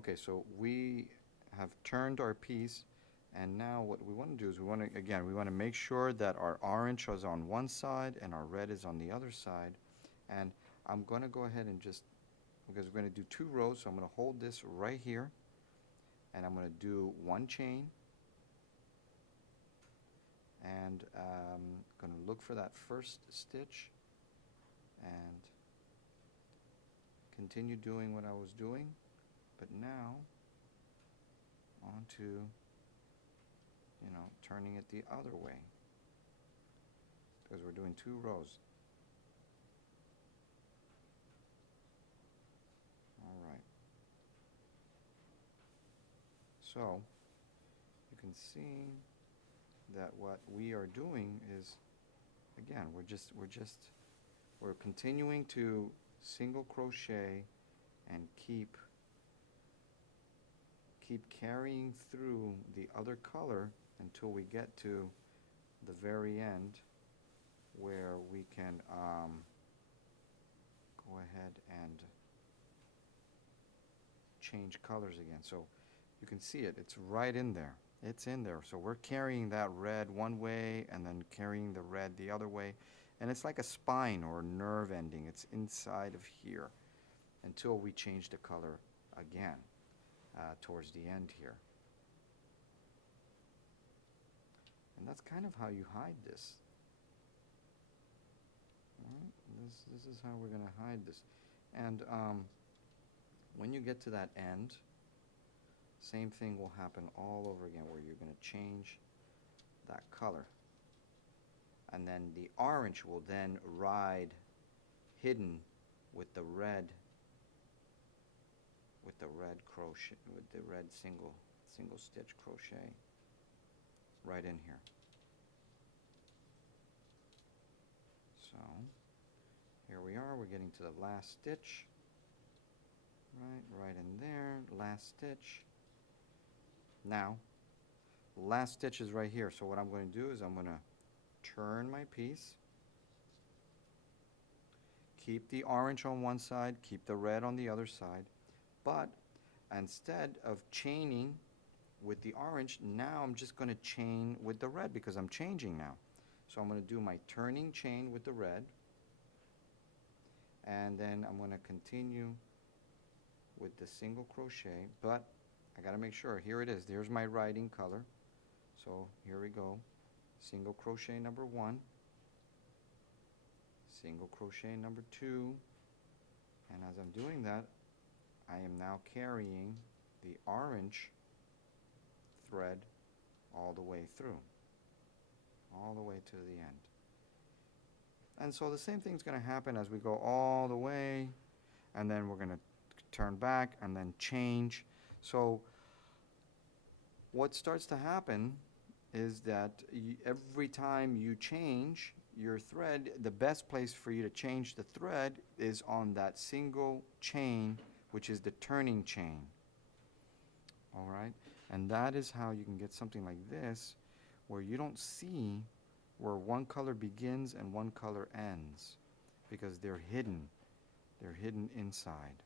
Okay, so we have turned our piece, and now what we want to do is we want to, again, we want to make sure that our orange is on one side and our red is on the other side. And I'm going to go ahead and just, because we're going to do 2 rows, so I'm going to hold this right here, and I'm going to do 1 chain, and going to look for that first stitch and continue doing what I was doing, but now onto, you know, turning it the other way, because we're doing 2 rows. All right. So you can see that what we are doing is, again, we're continuing to single crochet and keep carrying through the other color until we get to the very end, where we can go ahead and change colors again. So you can see it, it's right in there. It's in there. So we're carrying that red one way and then carrying the red the other way. And it's like a spine or a nerve ending. It's inside of here until we change the color again towards the end here. And that's kind of how you hide this. All right? This is how we're going to hide this. And when you get to that end, same thing will happen all over again, where you're going to change that color. And then the orange will then ride hidden with the red crochet, with the red single stitch crochet right in here. So here we are, we're getting to the last stitch. Right in there, last stitch. Now, the last stitch is right here. So what I'm going to do is I'm going to turn my piece, keep the orange on one side, keep the red on the other side, but instead of chaining with the orange, now I'm just going to chain with the red because I'm changing now. So I'm going to do my turning chain with the red, and then I'm going to continue with the single crochet, but I got to make sure, here it is, there's my writing color. So here we go, single crochet number 1, single crochet number 2, and as I'm doing that, I am now carrying the orange thread all the way through, all the way to the end. And so the same thing's going to happen as we go all the way, and then we're going to turn back and then change. So what starts to happen is that every time you change your thread, the best place for you to change the thread is on that single chain, which is the turning chain. All right? And that is how you can get something like this, where you don't see where one color begins and one color ends, because they're hidden. They're hidden inside.